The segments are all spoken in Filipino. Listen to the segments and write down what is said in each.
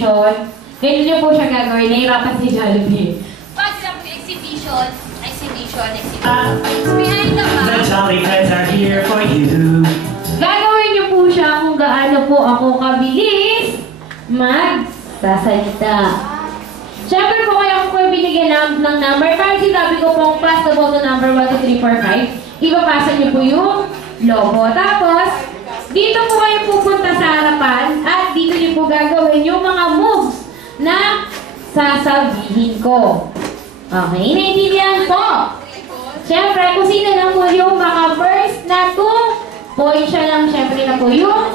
exhibition. Ganyan niyo po siya gagawin. Nahirapan si Jollibee. Pag sila po exhibition. Behind the back. The Jolly Friends are here for you. Gagawin niyo po siya kung gaano po ako kabilis magsasalita. Siyempre po kayo po binigyan ng number. Parang sinabi ko pong pass the ball to number 1, 2, 3, 4, 5. Ipapasa niyo po yung logo. Tapos, dito po kayo pupunta sa harapan at dito niyo po gagawin yung mga moves na sasabihin ko. Okay, naiintindihan po. Siyempre, kung sino lang po yung mga first na 2 points, siya lang siyempre na po yung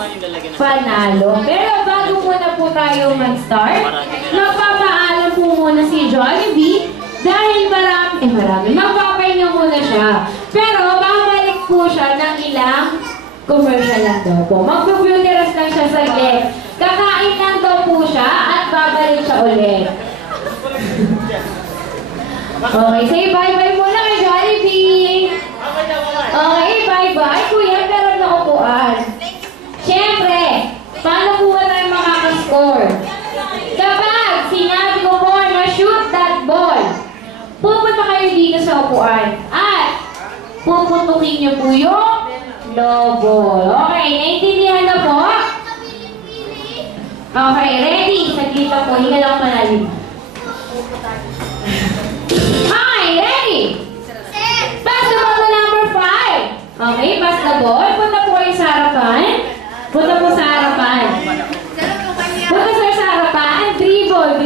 panalo. Pero bago muna po tayo mag-start, magpapaalam po muna si Jollibee dahil marami. Magpapahinga muna siya. Pero babalik po siya ng ilang commercial lang daw po. Mag-computeras lang siya saglit. Kakain lang daw po siya at babalik siya ulit. Okay, say bye-bye muna kay Jollibee. Okay, bye-bye. Kuya, meron na upuan. Siyempre, paano po tayo makakascore? Kapag sinabi ko po na shoot that ball, pupunta kayo dito sa upuan. At puputukin niyo po yung logo. Okay, naiintindihan na po? Okay, ready? Saglit lang po. Hinga lang panalim. Hi, ready? Pass the ball to number 5. Okay, pass the ball. Punta po kayo sa harapan. Punta po sa harapan. Punta sa harapan. Dribble.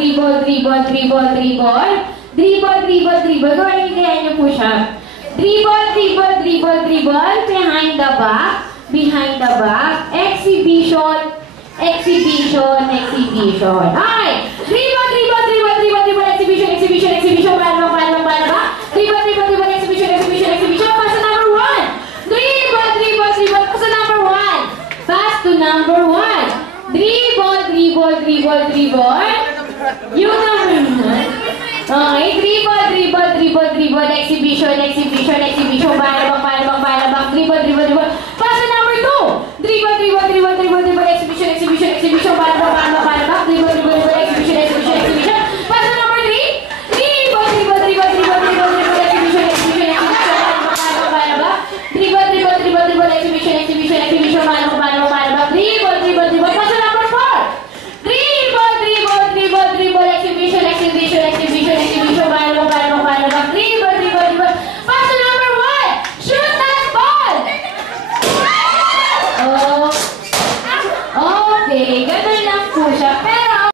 Gawin niyo po siya. Dribble. Behind the back. Exhibition. Hi! Dribble. Exhibition. Paano ba? Dribble. Exhibition. Pass to number 1. Dribble. Pass to number 1. Pass to number 1. Dribble. Yung number 1. Okay, dribble. Exhibition. Paano ba? Dribble. Pass to number 2. Dribble. Exhibition. Paano ba?